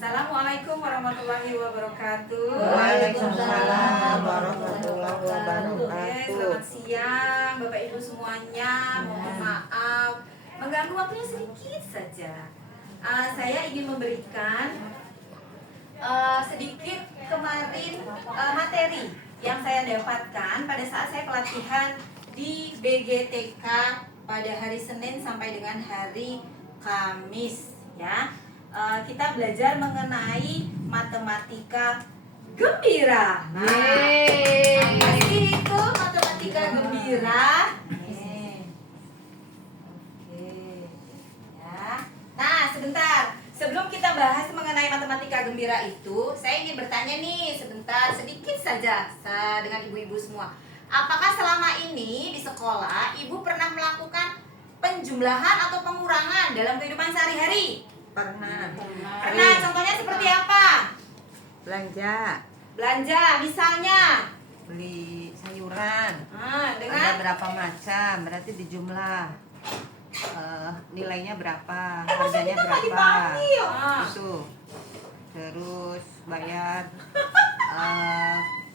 Assalamualaikum warahmatullahi wabarakatuh. Waalaikumsalam warahmatullahi Oke, wabarakatuh. selamat siang Bapak Ibu semuanya. Mohon maaf mengganggu waktunya sedikit saja. Saya ingin memberikan sedikit kemarin materi yang saya dapatkan pada saat saya pelatihan di BGTK pada hari Senin sampai dengan hari Kamis, ya. Kita belajar mengenai matematika gembira. Nah, apa sih itu matematika gembira? Oke, ya. Nah, sebentar. Sebelum kita bahas mengenai matematika gembira itu, saya ingin bertanya nih sebentar, sedikit saja dengan ibu-ibu semua. Apakah selama ini di sekolah ibu pernah melakukan penjumlahan atau pengurangan dalam kehidupan sehari-hari? Pernah. Pernah, contohnya seperti apa? Belanja, Misalnya beli sayuran. Ada dengan berapa macam, berarti dijumlah. Nilainya berapa, harganya berapa. Itu. Terus bayar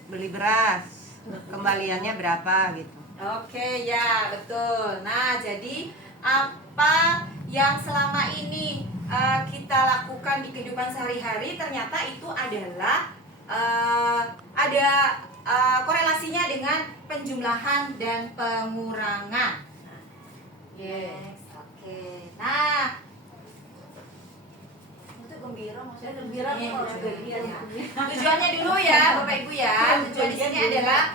beli beras, kembaliannya berapa gitu. Oke, ya, betul. Nah, jadi apa yang selama ini kita lakukan di kehidupan sehari-hari ternyata itu adalah ada korelasinya dengan penjumlahan dan pengurangan. Yes, oke. Nah, itu gembira maksudnya gembira tujuannya dulu ya Bapak Ibu ya. Tujuan di sini adalah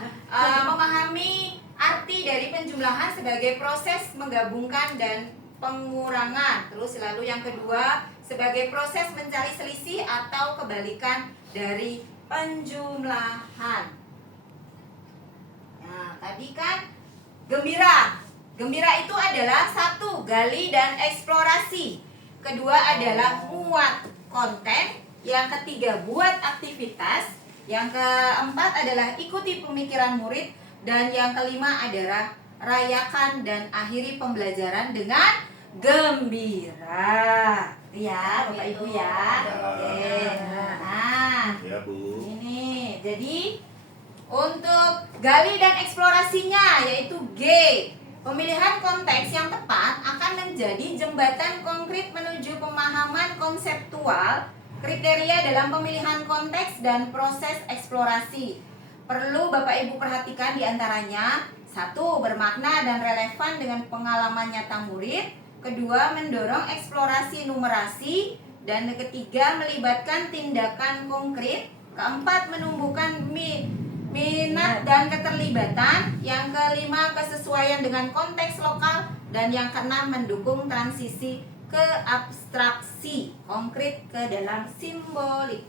memahami arti dari penjumlahan sebagai proses menggabungkan dan pengurangan. Terus lalu yang kedua sebagai proses mencari selisih atau kebalikan dari penjumlahan. Nah, tadi kan gembira. Gembira itu adalah satu, gali dan eksplorasi. Kedua adalah muat konten. Yang ketiga, buat aktivitas. Yang keempat adalah ikuti pemikiran murid. Dan yang kelima adalah rayakan dan akhiri pembelajaran dengan gembira. Ya, Bapak Ibu ya. Oke. Nah, Ya, Bu. ini. Jadi untuk gali dan eksplorasinya yaitu G. Pemilihan konteks yang tepat akan menjadi jembatan konkret menuju pemahaman konseptual, kriteria dalam pemilihan konteks dan proses eksplorasi. Perlu Bapak Ibu perhatikan diantaranya: satu, bermakna dan relevan dengan pengalaman nyata murid. Kedua, mendorong eksplorasi numerasi. Dan ketiga, melibatkan tindakan konkret. Keempat, menumbuhkan minat dan keterlibatan. Yang kelima, kesesuaian dengan konteks lokal. Dan yang keenam, mendukung transisi ke abstraksi konkret ke dalam simbolik.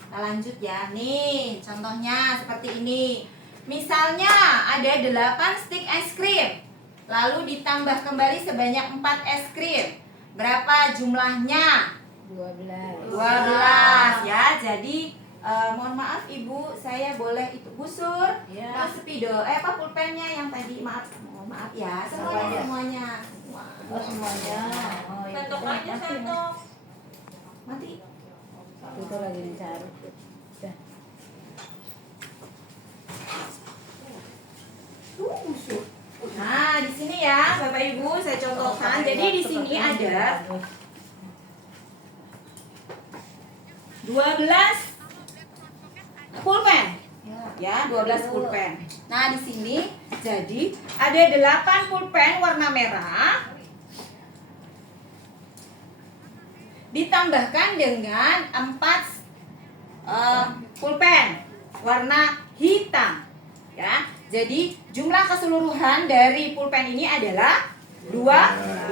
Kita lanjut ya. Nih, contohnya seperti ini. Misalnya ada 8 stik es krim, lalu ditambah kembali sebanyak 4 es krim. Berapa jumlahnya? 12 ya. Jadi mohon maaf Ibu, saya boleh itu busur ya. Spidol, pulpennya yang tadi, maaf ya. Semuanya. Semuanya. Sentok aja, sentok. Mati. Itu lagi dicari. Nah, di sini ya, Bapak Ibu, saya contohkan. Jadi di sini ada 12 pulpen. Ya, 12 pulpen. Nah, di sini jadi ada 8 pulpen warna merah ditambahkan dengan 4 pulpen warna hitam. Ya. Jadi jumlah keseluruhan dari pulpen ini adalah 12.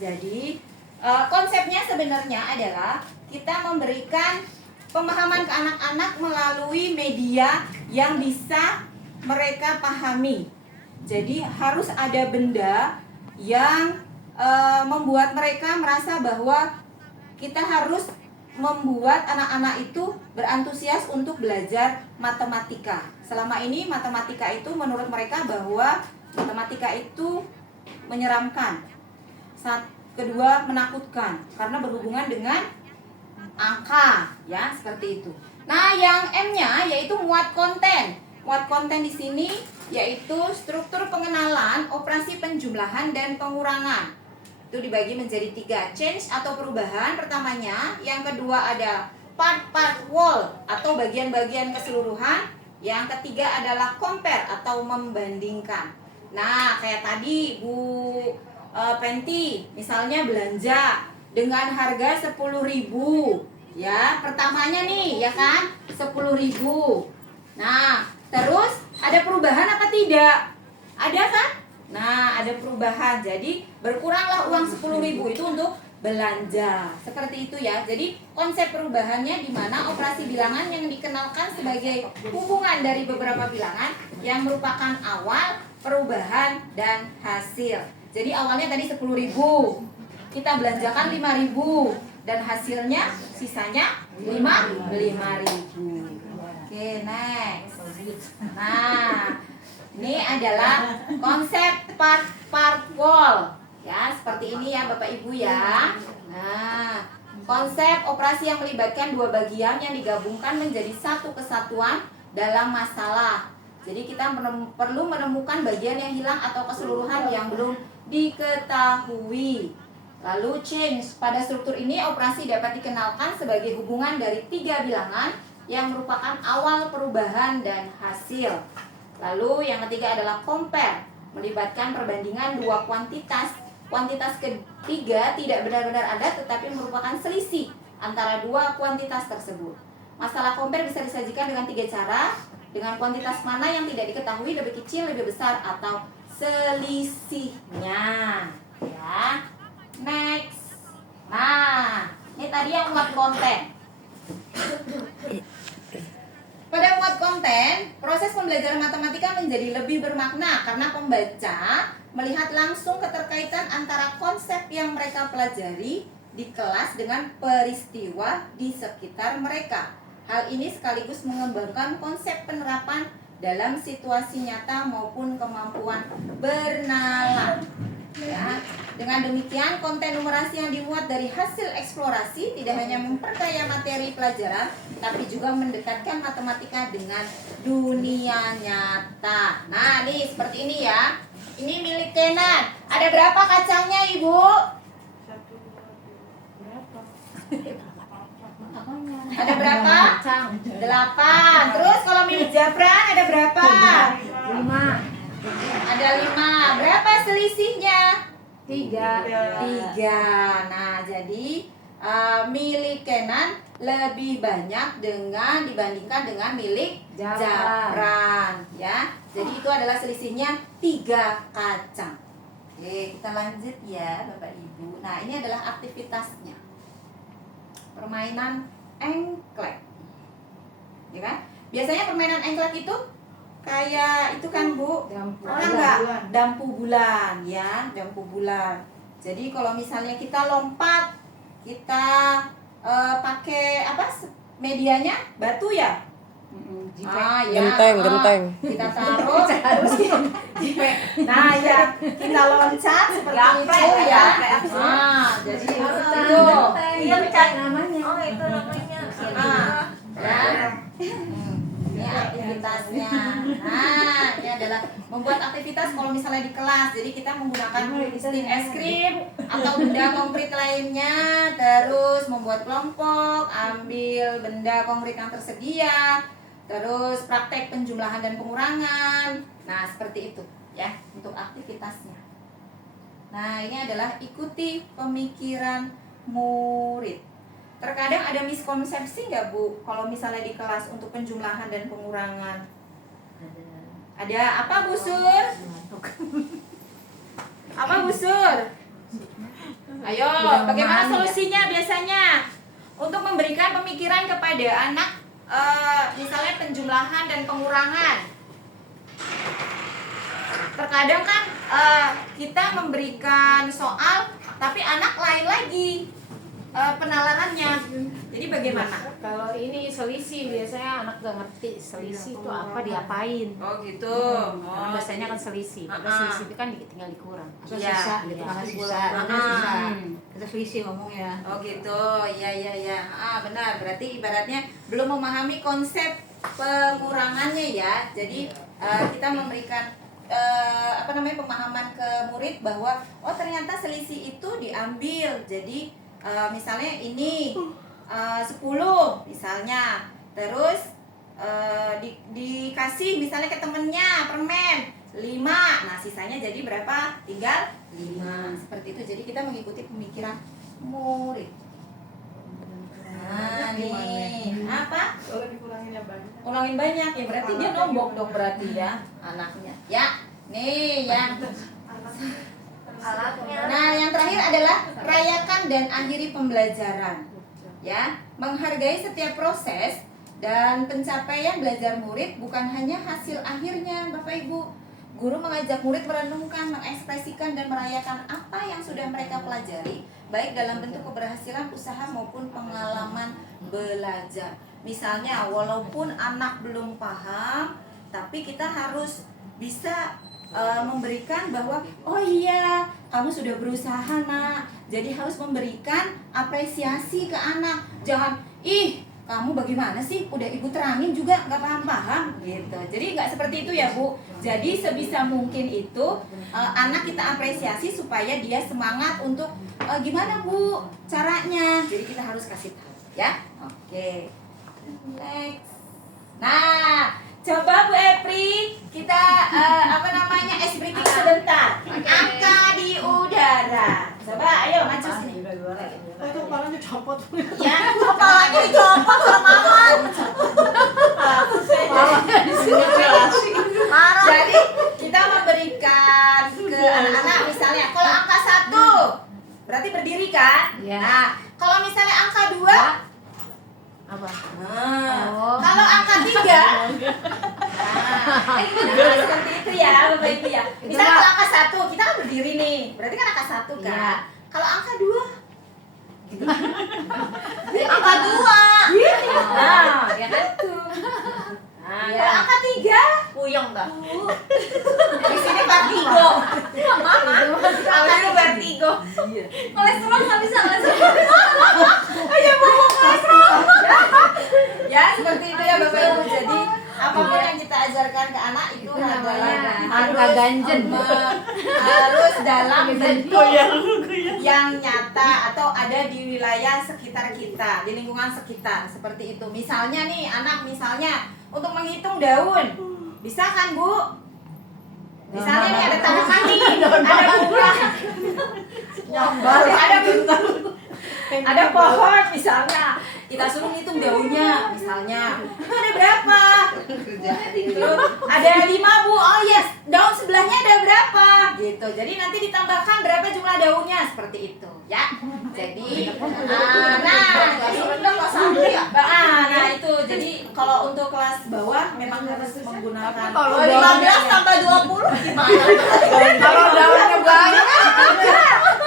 Jadi konsepnya sebenarnya adalah kita memberikan pemahaman ke anak-anak melalui media yang bisa mereka pahami. Jadi harus ada benda yang membuat mereka merasa bahwa kita harus membuat anak-anak itu berantusias untuk belajar matematika. Selama ini matematika itu menurut mereka bahwa matematika itu menyeramkan. Kedua, menakutkan karena berhubungan dengan angka, ya, seperti itu. Nah, yang M-nya yaitu muat konten. Muat konten di sini yaitu struktur pengenalan, operasi penjumlahan dan pengurangan. Itu dibagi menjadi 3, change atau perubahan pertamanya, yang kedua ada part-part wall atau bagian-bagian keseluruhan, yang ketiga adalah compare atau membandingkan. Nah, kayak tadi Bu Penti misalnya belanja dengan harga 10.000, ya, pertamanya nih, ya kan, 10.000. Nah, terus ada perubahan apa tidak? Ada kan? Nah, ada perubahan. Jadi berkuranglah uang 10.000 itu untuk belanja. Seperti itu ya. Jadi konsep perubahannya di mana operasi bilangan yang dikenalkan sebagai hubungan dari beberapa bilangan yang merupakan awal, perubahan, dan hasil. Jadi awalnya tadi 10.000, kita belanjakan 5.000, dan hasilnya sisanya 5.000. Oke, next. Nah, ini adalah konsep part wall. Ya, seperti ini ya Bapak Ibu ya. Nah, konsep operasi yang melibatkan dua bagian yang digabungkan menjadi satu kesatuan dalam masalah. Jadi kita perlu menemukan bagian yang hilang atau keseluruhan yang belum diketahui. Lalu change. Pada struktur ini operasi dapat dikenalkan sebagai hubungan dari 3 bilangan yang merupakan awal, perubahan, dan hasil. Lalu yang ketiga adalah compare, melibatkan perbandingan dua kuantitas. Kuantitas ketiga tidak benar-benar ada tetapi merupakan selisih antara dua kuantitas tersebut. Masalah compare bisa disajikan dengan 3 cara. Dengan kuantitas mana yang tidak diketahui, lebih kecil, lebih besar, atau selisihnya. Ya. Next. Nah, ini tadi yang muat konten. Pada muat konten, proses pembelajaran matematika menjadi lebih bermakna karena pembaca melihat langsung keterkaitan antara konsep yang mereka pelajari di kelas dengan peristiwa di sekitar mereka. Hal ini sekaligus mengembangkan konsep penerapan dalam situasi nyata maupun kemampuan bernalar. Ya. Dengan demikian, konten numerasi yang dimuat dari hasil eksplorasi tidak hanya memperkaya materi pelajaran, tapi juga mendekatkan matematika dengan dunia nyata. Nah, nih seperti ini ya. Ini milik Kenan. Ada berapa kacangnya, Ibu? Ada berapa? 8. Terus kalau milik Jabran ada berapa? 5. Ada 5. Berapa selisihnya? 3. 3. Nah, jadi milik Kenan lebih banyak dibandingkan dengan milik Jabran, ya. Jadi itu adalah selisihnya 3 kacang. Oke, kita lanjut ya, Bapak Ibu. Nah, ini adalah aktivitasnya. Permainan engklek. Ya kan? Biasanya permainan engklek itu kayak itu kan, Bu. Orang enggak? Dampu bulan, ya, dampu bulan. Jadi kalau misalnya kita lompat, kita pakai apa? Medianya batu ya? Ya. Genteng. Kita taruh terus nah ya, kita loncat seperti itu ya. Nah, jadi itu. Iya, namanya. Oh, itu namanya. Nah, ya. Ini aktivitasnya. Nah, ini adalah membuat aktivitas kalau misalnya di kelas. Jadi kita menggunakan stick es krim atau benda konkret lainnya, terus membuat kelompok, ambil benda konkret yang tersedia, terus praktek penjumlahan dan pengurangan. Nah, seperti itu ya untuk aktivitasnya. Nah, ini adalah ikuti pemikiran murid. Terkadang ada miskonsepsi nggak, Bu, kalau misalnya di kelas untuk penjumlahan dan pengurangan? Ada apa, Bu Sur? Apa, Bu Sur? Ayo, bagaimana solusinya biasanya? Untuk memberikan pemikiran kepada anak, misalnya penjumlahan dan pengurangan. Terkadang kan kita memberikan soal, tapi anak lain lagi. penalarannya. Jadi bagaimana? Kalau ini selisih biasanya anak gak ngerti selisih itu apa diapain. Oh gitu. Karena biasanya kan selisih. Padahal selisih itu kan tinggal dikurang. Atau Iya. sisa gitu, Iya. makan sisa, Ah. ada sisa. Kita selisih ngomongnya. Oh gitu, ya. Benar. Berarti ibaratnya belum memahami konsep pengurangannya ya. Jadi kita memberikan pemahaman ke murid bahwa oh ternyata selisih itu diambil. Jadi misalnya ini 10 misalnya, terus dikasih misalnya ke temennya permen 5, nah sisanya jadi berapa? Tinggal 5. Seperti itu. Jadi kita mengikuti pemikiran murid. Nah nih apa? Kalau dikuranginnya banyak. Ulangin banyak ya, berarti dia nombok dong berarti ya anaknya. Ya, nih yang Alatnya. nah yang terakhir adalah rayakan dan akhiri pembelajaran. Ya, menghargai setiap proses dan pencapaian belajar murid bukan hanya hasil akhirnya, Bapak Ibu. Guru mengajak murid merenungkan, mengekspresikan dan merayakan apa yang sudah mereka pelajari, baik dalam bentuk keberhasilan usaha maupun pengalaman belajar. Misalnya, walaupun anak belum paham, tapi kita harus bisa memberikan bahwa oh iya, kamu sudah berusaha nak. Jadi harus memberikan apresiasi ke anak. Jangan kamu bagaimana sih? Udah ibu terangin juga nggak paham-paham gitu. Jadi nggak seperti itu ya Bu. Jadi sebisa mungkin itu anak kita apresiasi supaya dia semangat untuk gimana Bu caranya. Jadi kita harus kasih tahu ya. Oke. Next. Nah, coba Bu Epri kita ice breaking sebentar. Angka di udara. Coba ayo maju sini. Itu kepalanya copot. Ya, kepalanya dicopot sama mama. Jadi kita memberikan ke anak-anak misalnya kalau angka 1 berarti berdiri kan? Iya. Nah, kalau misalnya angka 2 Apa? kalau angka 3 seperti itu ya Bapak Ibu ya. Misalnya kalau angka 1 kita kan berdiri nih, berarti kan angka 1 kan? Iya. Kalau angka 2 Angka 2. nah, ya kan tuh. Nah, kalau angka 3 Puyeng dah. di sini vertigo. Angka itu vertigo. Kolesterol nggak bisa kolesterol. Ya, seperti itu ya Bapak Ibu. Jadi apapun yang kita ajarkan ke anak itu adalah angka ganjen. harus dalam bentuk yang nyata atau ada di wilayah sekitar kita, di lingkungan sekitar, seperti itu. Misalnya nih anak untuk menghitung daun, bisa kan Bu? Misalnya nih ada tanaman nih, ada bunga, ada pohon misalnya, kita suruh ngitung daunnya misalnya, itu ada berapa? Terus ada 5 Bu, oh yes, daun sebelahnya ada berapa? Gitu, jadi nanti ditambahkan berapa jumlah daunnya, seperti itu ya. Jadi, nah itu, jadi kalau untuk kelas bawah memang harus menggunakan Kalau 15 tambah 20 gimana? Kalau daunnya banyak,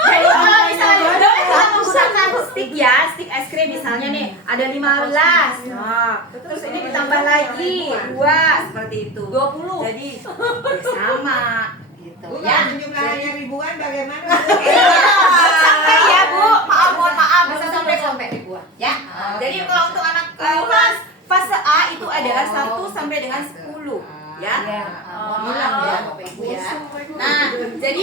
jadi kalau misalnya daun kita menggunakan stick ya, stick es krim misalnya nih ada 15. Nah, terus ini ditambah lagi 2 seperti itu. 20. Jadi ya sama gitu ya. Jumlahnya ribuan bagaimana? Sampai ya Bu, mohon maaf bisa sampai ribuan ya. Jadi kalau untuk anak kelas fase A itu adalah 1 sampai dengan 10 ya. Mohon maaf ya Bapak Ibu ya. Nah, jadi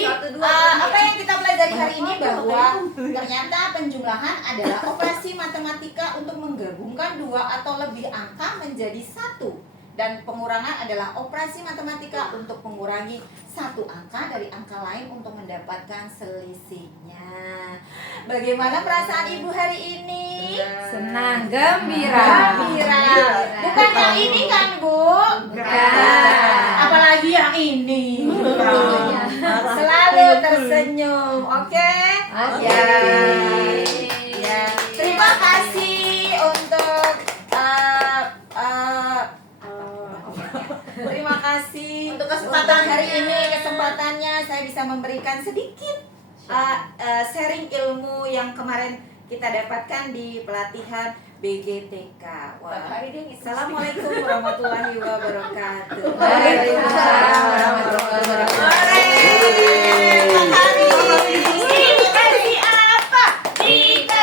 apa yang kita pelajari hari ini bahwa ternyata penjumlahan adalah operasi matematika untuk menggabungkan 2 atau lebih angka menjadi 1. Dan pengurangan adalah operasi matematika untuk mengurangi 1 angka dari angka lain untuk mendapatkan selisihnya. Bagaimana perasaan Ibu hari ini? senang, gembira. Gembira. Bukan yang ini kan Bu? Bukan. Apalagi yang ini. Selalu tersenyum, oke? Oke. Ya. Terima kasih untuk terima kasih Untuk kesempatan hari ini, kesempatannya saya bisa memberikan sedikit sharing ilmu yang kemarin kita dapatkan di pelatihan BGTK. Wah. Tiap hari dia ngisi. Assalamualaikum warahmatullahi wabarakatuh. Waalaikumsalam warahmatullahi wabarakatuh. Oleh. Pak Hari.